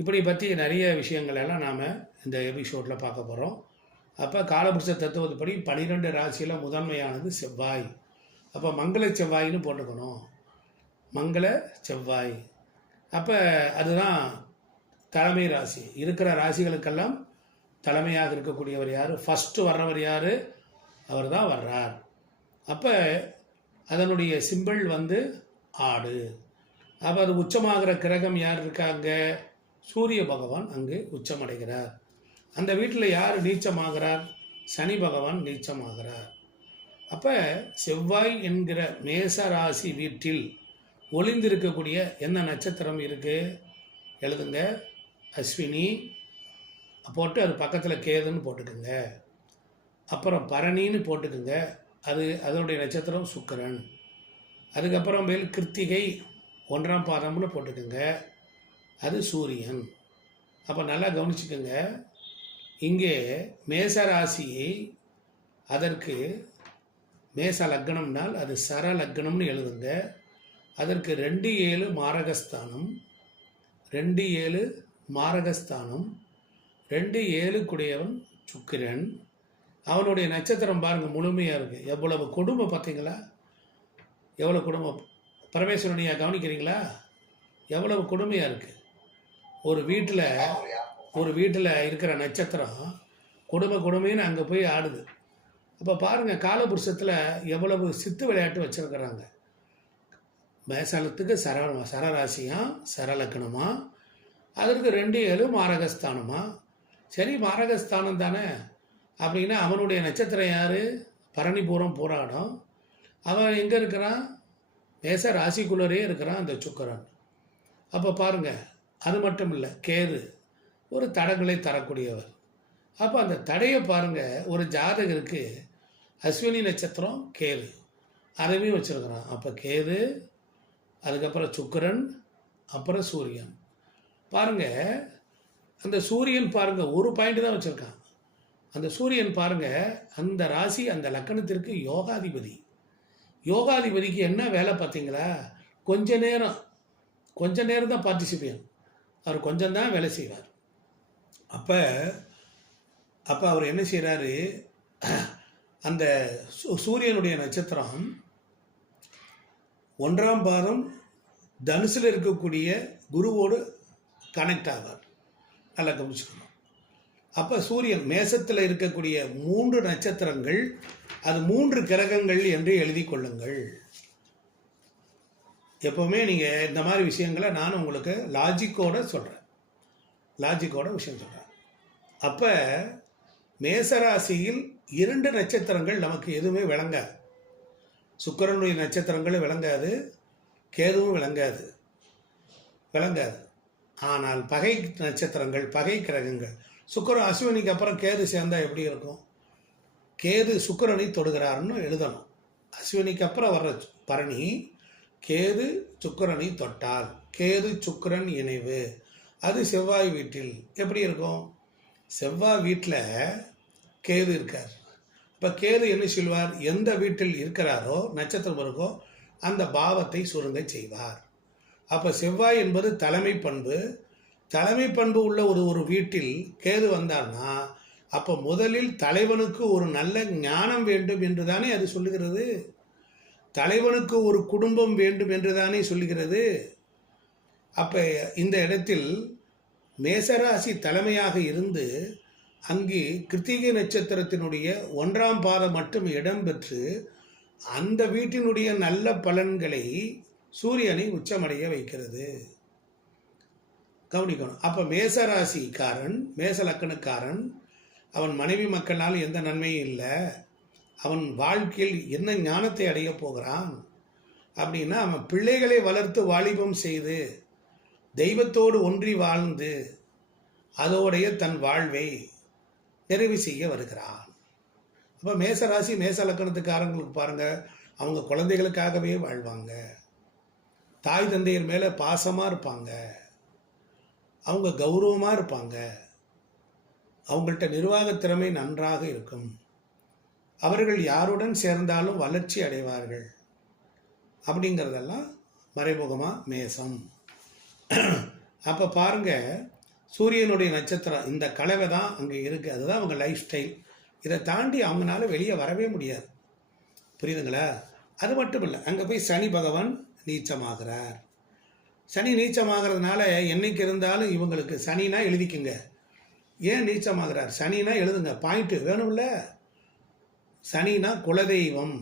இப்படி பற்றி நிறைய விஷயங்கள் எல்லாம் நாம் இந்த எபிசோடில் பார்க்க போகிறோம். அப்போ காலபுருஷ தத்துவப்படி 12 ராசியில் முதன்மையானது செவ்வாய். அப்போ மங்கள செவ்வாயின்னு போட்டுக்கணும், மங்கள செவ்வாய். அப்போ அதுதான் தலைமை ராசி. இருக்கிற ராசிகளுக்கெல்லாம் தலைமையாக இருக்கக்கூடியவர் யார்? ஃபஸ்ட்டு வர்றவர் யார்? அவர் தான் வர்றார். அப்போ அதனுடைய சிம்பிள் வந்து ஆடு. அப்போ அது உச்சமாகிற கிரகம் யார் இருக்காங்க? சூரிய பகவான் அங்கு உச்சமடைகிறார். அந்த வீட்டில் யார் நீச்சமாகிறார்? சனி பகவான் நீச்சமாகிறார். அப்போ செவ்வாய் என்கிற மேச ராசி வீட்டில் ஒளிந்திருக்கக்கூடிய என்ன நட்சத்திரம் இருக்குது? எழுதுங்க. அஸ்வினி போட்டு அது பக்கத்தில் கேதுன்னு போட்டுக்குங்க. அப்புறம் பரணின்னு போட்டுக்குங்க, அது அதனுடைய நட்சத்திரம் சுக்கிரன். அதுக்கப்புறம் மேல் கிருத்திகை 1ஆம் பாதம்னு போட்டுக்குங்க, அது சூரியன். அப்போ நல்லா கவனிச்சுக்கோங்க. இங்கே மேச ராசியை அதற்கு மேச லக்னம்னால் அது சர லக்னம்னு எழுதுங்க. அதற்கு 2-7 மாரகஸ்தானம், 2-7 மாரகஸ்தானம், 2-7 குடையவன் சுக்கிரன். அவனுடைய நட்சத்திரம் பாருங்கள் முழுமையாக இருக்குது. எவ்வளவு கொடுமை பார்த்தீங்களா? எவ்வளோ கொடுமை! பரமேஸ்வரனையா கவனிக்கிறீங்களா? எவ்வளவு கொடுமையாக இருக்குது. ஒரு வீட்டில் இருக்கிற நட்சத்திரம் கொடுமைன்னு அங்கே போய் ஆடுது. அப்போ பாருங்கள், காலபுருஷத்தில் எவ்வளவு சித்து விளையாட்டு வச்சுருக்கிறாங்க. மேசலத்துக்கு சரராசியாக சரலக்கணமா, அதற்கு 2-7 மாரகஸ்தானமா. சரி, மாரகஸ்தானம் தானே அப்படின்னா அவனுடைய நட்சத்திரம் யார்? பரணிபூரம் போராடம். அவன் எங்கே இருக்கிறான்? மேச ராசிக்குள்ளரே இருக்கிறான் அந்த சுக்கிரன். அப்போ பாருங்கள், அது மட்டும் இல்லை, கேது ஒரு தடங்களை தரக்கூடியவர். அப்போ அந்த தடையை பாருங்கள், ஒரு ஜாதகருக்கு அஸ்வினி நட்சத்திரம் கேது அதையும் வச்சுருக்கிறான். அப்போ கேது, அதுக்கப்புறம் சுக்கிரன், அப்புறம் சூரியன். பாருங்கள், அந்த சூரியன் பாருங்கள் ஒரு பாயிண்ட் தான் வச்சுருக்கான். அந்த சூரியன் பாருங்கள், அந்த ராசி அந்த லக்கணத்திற்கு யோகாதிபதி. யோகாதிபதிக்கு என்ன வேலை பார்த்தீங்களா? கொஞ்ச நேரம் தான் பார்ட்டிசிபேட். அவர் கொஞ்சம் தான் வேலை செய்வார். அப்போ அவர் என்ன செய்கிறாரு? அந்த சூரியனுடைய நட்சத்திரம் 1ஆம் பாதம் தனுசில் இருக்கக்கூடிய குருவோடு கனெக்ட் ஆவார். நல்லா கவனிச்சுக்கணும். அப்போ சூரியன் மேசத்தில் இருக்கக்கூடிய 3 நட்சத்திரங்கள், அது 3 கிரகங்கள் என்று எழுதி கொள்ளுங்கள். எப்போவுமே நீங்கள் இந்த மாதிரி விஷயங்களை நான் உங்களுக்கு லாஜிக்கோட விஷயம் சொல்கிறேன். அப்போ மேசராசியில் 2 நட்சத்திரங்கள் நமக்கு எதுவுமே விளங்காது. சுக்கிரனுடைய நட்சத்திரங்களும் விளங்காது, கேதுவும் விளங்காது. ஆனால் பகை நட்சத்திரங்கள், பகை கிரகங்கள், சுக்கிரன் அஸ்வினிக்கு அப்புறம் கேது சேர்ந்தால் எப்படி இருக்கும்? கேது சுக்கிரனை தொடுகிறாருன்னு எழுதணும். அஸ்வினிக்கு அப்புறம் வர்ற பரணி கேது சுக்கிரனை தொட்டால் கேது சுக்கிரன் இணைவு, அது செவ்வாய் வீட்டில் எப்படி இருக்கும்? செவ்வாய் வீட்டில் கேது இருக்கார். இப்போ கேது என்ன சொல்வார்? எந்த வீட்டில் இருக்கிறாரோ நட்சத்திரம் இருக்கோ அந்த பாவத்தை சுருங்க செய்வார். அப்போ செவ்வாய் என்பது தலைமை பண்பு உள்ள ஒரு வீட்டில் கேது வந்தார்னா அப்போ முதலில் தலைவனுக்கு ஒரு நல்ல ஞானம் வேண்டும் என்று தானே அது சொல்லுகிறது. தலைவனுக்கு ஒரு குடும்பம் வேண்டும் என்று தானே சொல்லுகிறது. அப்போ இந்த இடத்தில் மேசராசி தலைமையாக இருந்து அங்கு கிருத்திகை நட்சத்திரத்தினுடைய 1ஆம் பாதம் மட்டும் இடம்பெற்று அந்த வீட்டினுடைய நல்ல பலன்களை சூரியனை உச்சமடைய வைக்கிறது. கவனிக்கணும். அப்போ மேசராசிக்காரன், மேச லக்கணக்காரன், அவன் மனைவி மக்களால் எந்த நன்மையும் இல்லை, அவன் வாழ்க்கையில் என்ன ஞானத்தை அடைய போகிறான் அப்படின்னா, அவன் பிள்ளைகளை வளர்த்து வாலிபம் செய்து தெய்வத்தோடு ஒன்றி வாழ்ந்து அதோடைய தன் வாழ்வை நிறைவு செய்ய வருகிறான். அப்போ மேசராசி மேச லக்கணத்துக்காரங்களுக்கு பாருங்கள், அவங்க குழந்தைகளுக்காகவே வாழ்வாங்க, தாய் தந்தையர் மேலே பாசமாக இருப்பாங்க, அவங்க கௌரவமாக இருப்பாங்க, அவங்கள்ட்ட நிர்வாக திறமை நன்றாக இருக்கும், அவர்கள் யாருடன் சேர்ந்தாலும் வளர்ச்சி அடைவார்கள் அப்படிங்கிறதெல்லாம் மறைமுகமாக மேசம். அப்போ பாருங்கள், சூரியனுடைய நட்சத்திரம் இந்த கலவை தான் அங்கே இருக்குது. அதுதான் அவங்க லைஃப் ஸ்டைல். இதை தாண்டி அவங்களால வெளியே வரவே முடியாது. புரியுதுங்களா? அது மட்டும் இல்லை, அங்கே போய் சனி பகவான் நீச்சமாகிறார். சனி நீச்சமாகிறதுனால என்னைக்கு இருந்தாலும் இவங்களுக்கு சனினா எழுதிக்குங்க. ஏன் நீச்சமாகிறார்? சனினா எழுதுங்க, பாயிண்ட்டு வேணும்ல. சனினா குலதெய்வம்.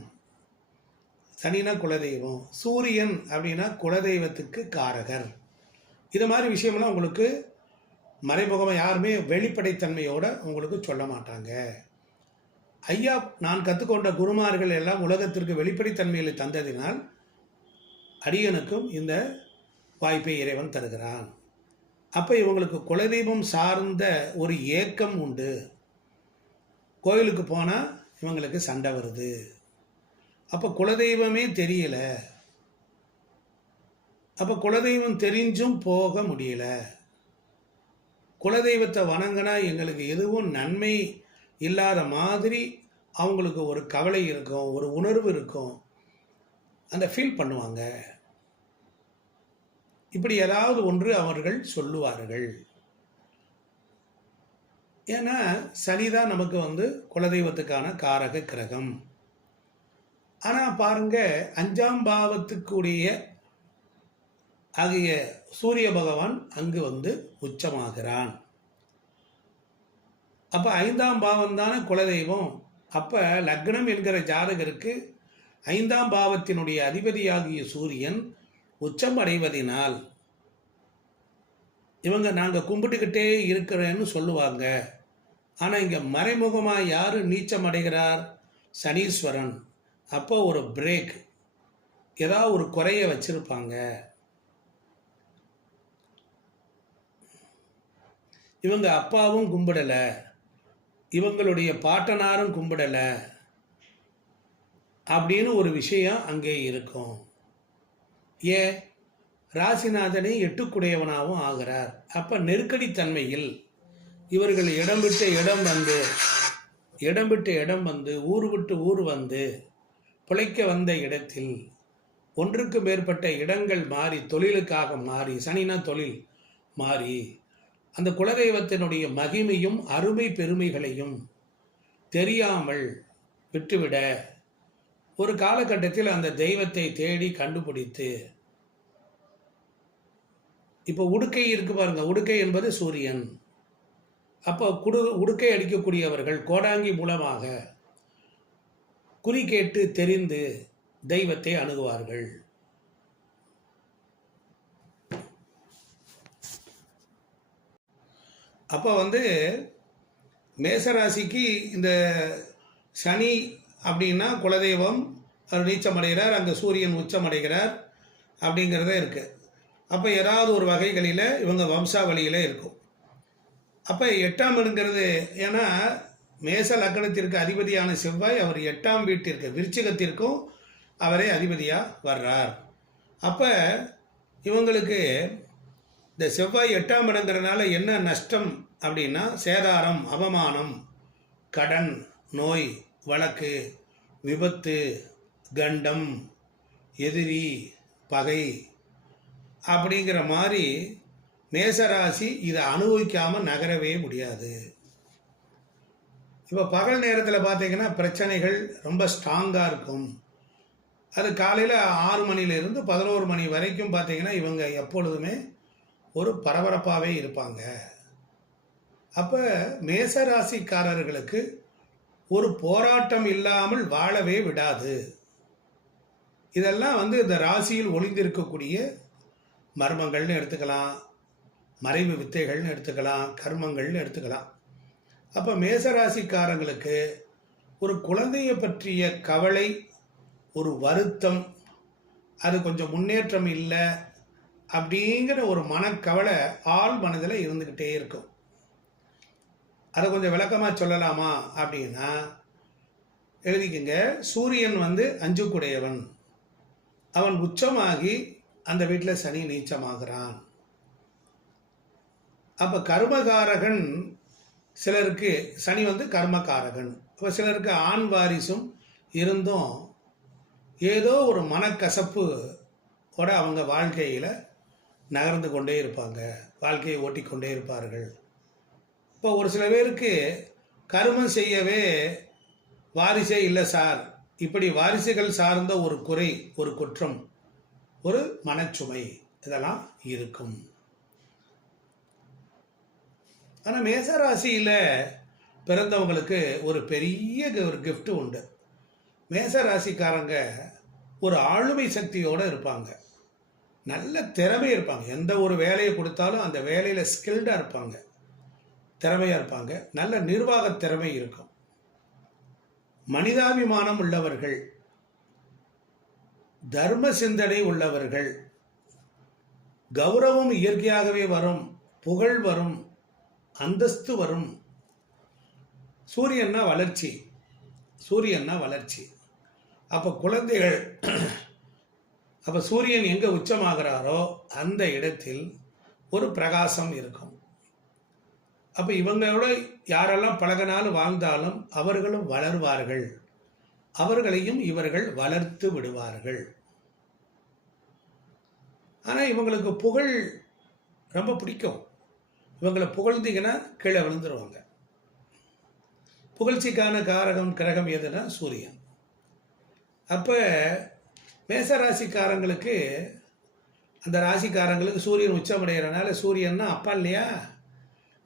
சனினா குலதெய்வம். சூரியன் அப்படின்னா குலதெய்வத்துக்கு காரகர். இது மாதிரி விஷயம்லாம் உங்களுக்கு மறைமுகமாக யாருமே வெளிப்படைத்தன்மையோட உங்களுக்கு சொல்ல மாட்டாங்க. ஐயா, நான் கற்றுக்கொண்ட குருமார்கள் எல்லாம் உலகத்திற்கு வெளிப்படைத்தன்மைகளை தந்ததினால் அடியனுக்கும் இந்த வாய்ப்பை இறைவன் தருகிறான். அப்போ இவங்களுக்கு குலதெய்வம் சார்ந்த ஒரு ஏக்கம் உண்டு. கோயிலுக்கு போனால் இவங்களுக்கு சண்டை வருது. அப்போ குலதெய்வமே தெரியல. அப்போ குலதெய்வம் தெரிஞ்சும் போக முடியல. குலதெய்வத்தை வணங்கினா எங்களுக்கு எதுவும் நன்மை இல்லாத மாதிரி அவங்களுக்கு ஒரு கவலை இருக்கும், ஒரு உணர்வு இருக்கும், அந்த ஃபீல் பண்ணுவாங்க. இப்படி ஏதாவது ஒன்று அவர்கள் சொல்லுவார்கள். ஏன்னா சனிதான் நமக்கு குலதெய்வத்துக்கான காரக கிரகம். ஆனால் பாருங்க, 5ஆம் பாவத்துக்குரிய ஆகிய சூரிய பகவான் அங்கு உச்சமாகிறான். அப்போ 5ஆம் பாவம் தானே குலதெய்வம். அப்போ லக்னம் என்கிற ஜாதகருக்கு 5ஆம் பாவத்தினுடைய அதிபதியாகிய சூரியன் உச்சம் அடைவதினால் இவங்க நாங்கள் கும்பிட்டுக்கிட்டே இருக்கிறேன்னு சொல்லுவாங்க. ஆனால் இங்கே மறைமுகமாக யார் நீச்சம் அடைகிறார்? சனீஸ்வரன். அப்போ ஒரு பிரேக், ஏதாவது ஒரு குறைய வச்சிருப்பாங்க. இவங்க அப்பாவும் கும்பிடலை, இவங்களுடைய பாட்டனாரும் கும்பிடலை அப்படின்னு ஒரு விஷயம் அங்கே இருக்கும். ஏன்? ராசிநாதனை 8குடையவனாகவும் ஆகிறார். அப்போ நெருக்கடி தன்மையில் இவர்கள் இடம் விட்டு இடம் வந்து ஊர் விட்டு ஊர் வந்து பிழைக்க வந்த இடத்தில் ஒன்றுக்கு மேற்பட்ட இடங்கள் மாறி, தொழிலுக்காக மாறி, சனினா தொழில் மாறி, அந்த குலதெய்வத்தினுடைய மகிமையும் அருமை பெருமைகளையும் தெரியாமல் விட்டுவிட ஒரு காலகட்டத்தில் அந்த தெய்வத்தை தேடி கண்டுபிடித்து, இப்போ உடுக்கை இருக்கு பாருங்க, உடுக்கை என்பது சூரியன். அப்போ உடுக்கை அடிக்கக்கூடியவர்கள் கோடாங்கி மூலமாக குறி கேட்டு தெரிந்து தெய்வத்தை அணுகுவார்கள். அப்போ மேசராசிக்கு இந்த சனி அப்படின்னா குலதெய்வம் அவர் நீச்சமடைகிறார், அங்கே சூரியன் உச்சமடைகிறார் அப்படிங்கிறதே இருக்குது. அப்போ ஏதாவது ஒரு வகைகளில் இவங்க வம்சாவளியில் இருக்கும். அப்போ 8ஆம் இடங்கிறது, ஏன்னா மேச லக்னத்திற்கு அதிபதியான செவ்வாய் அவர் 8ஆம் வீட்டிற்கு விருச்சிகத்திற்கும் அவரே அதிபதியாக வர்றார். அப்போ இவங்களுக்கு இந்த செவ்வாய் 8ஆம் இடங்கிறதுனால என்ன நஷ்டம் அப்படின்னா, சேதாரம், அவமானம், கடன், நோய், வழக்கு, விபத்து, கண்டம், எதிரி, பகை அப்படிங்கிற மாதிரி மேசராசி இதை அனுபவிக்காமல் நகரவே முடியாது. இப்போ பகல் நேரத்தில் பார்த்தீங்கன்னா பிரச்சனைகள் ரொம்ப ஸ்ட்ராங்காக இருக்கும். அது காலையில் 6 மணிலேருந்து 11 மணி வரைக்கும் பார்த்தீங்கன்னா இவங்க எப்பொழுதுமே ஒரு பரபரப்பாகவே இருப்பாங்க. அப்போ மேசராசிக்காரர்களுக்கு ஒரு போராட்டம் இல்லாமல் வாழவே விடாது. இதெல்லாம் இந்த ராசியில் ஒளிந்திருக்கக்கூடிய மர்மங்கள்னு எடுத்துக்கலாம், மறைவு வித்தைகள்னு எடுத்துக்கலாம், கர்மங்கள்னு எடுத்துக்கலாம். அப்போ மேசராசிக்காரங்களுக்கு ஒரு குழந்தையை பற்றிய கவலை, ஒரு வருத்தம், அது கொஞ்சம் முன்னேற்றம் இல்லை அப்படிங்கிற ஒரு மனக்கவலை ஆள் மனதில் இருந்துக்கிட்டே இருக்கும். அதை கொஞ்சம் விளக்கமாக சொல்லலாமா அப்படின்னா எழுதிக்கங்க. சூரியன் 5குடையவன், அவன் உச்சமாகி அந்த வீட்டில் சனி நீச்சமாகிறான். அப்போ கர்மகாரகன் சிலருக்கு, சனி கர்மகாரகன். அப்போ சிலருக்கு ஆண் வாரிசும் இருந்தும் ஏதோ ஒரு மனக்கசப்பு கூட அவங்க வாழ்க்கையில் நகர்ந்து கொண்டே இருப்பாங்க, வாழ்க்கையை ஓட்டிக்கொண்டே இருப்பார்கள். இப்போ ஒரு சில பேருக்கு கருமம் செய்யவே வாரிசே இல்லை சார், இப்படி வாரிசுகள் சார்ந்த ஒரு குறை, ஒரு குற்றம், ஒரு மனச்சுமை இதெல்லாம் இருக்கும். ஆனால் மேசராசியில் பிறந்தவங்களுக்கு ஒரு பெரிய ஒரு கிஃப்ட் உண்டு. மேசராசிக்காரங்க ஒரு ஆளுமை சக்தியோடு இருப்பாங்க, நல்ல திறமை இருப்பாங்க. எந்த ஒரு வேலையை கொடுத்தாலும் அந்த வேலையில் ஸ்கில்டாக இருப்பாங்க, திறமையாக இருப்பாங்க, நல்ல நிர்வாக திறமை இருக்கும். மனிதாபிமானம் உள்ளவர்கள், தர்ம சிந்தனை உள்ளவர்கள், கௌரவம் இயற்கையாகவே வரும், புகழ் வரும், அந்தஸ்து வரும். சூரியன்னா வளர்ச்சி, சூரியன்னா வளர்ச்சி. அப்போ குழந்தைகள், அப்போ சூரியன் எங்கே உச்சமாகிறாரோ அந்த இடத்தில் ஒரு பிரகாசம் இருக்கும். அப்போ இவங்களோட யாரெல்லாம் பழகினாலும் வாழ்ந்தாலும் அவர்களும் வளர்வார்கள், அவர்களையும் இவர்கள் வளர்த்து விடுவார்கள். ஆனால் இவங்களுக்கு புகழ் ரொம்ப பிடிக்கும். இவங்களை புகழ்ந்தீங்கன்னா கீழே விழுந்துருவாங்க. புகழ்ச்சிக்கான காரகம் கிரகம் எதுனா சூரியன். அப்போ மேசராசிக்காரங்களுக்கு, அந்த ராசிக்காரங்களுக்கு சூரியன் உச்சமடைகிறனால, சூரியன்னா அப்பா இல்லையா,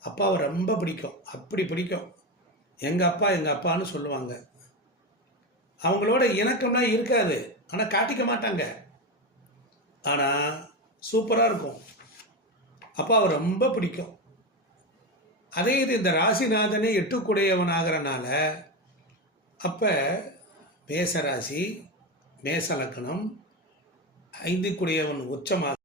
அப்பாவை ரொம்ப பிடிக்கும், அப்படி பிடிக்கும். எங்கள் அப்பா எங்கள் அப்பான்னு சொல்லுவாங்க. அவங்களோட இணக்கம்லாம் இருக்காது, ஆனால் காட்டிக்க மாட்டாங்க, ஆனால் சூப்பராக இருக்கும். அப்பாவை ரொம்ப பிடிக்கும். அதே இது இந்த ராசிநாதனே எட்டுக்குடையவன் ஆகிறனால, அப்போ மேசராசி, மேச லக்னம், 5 குடையவன் உச்சமாக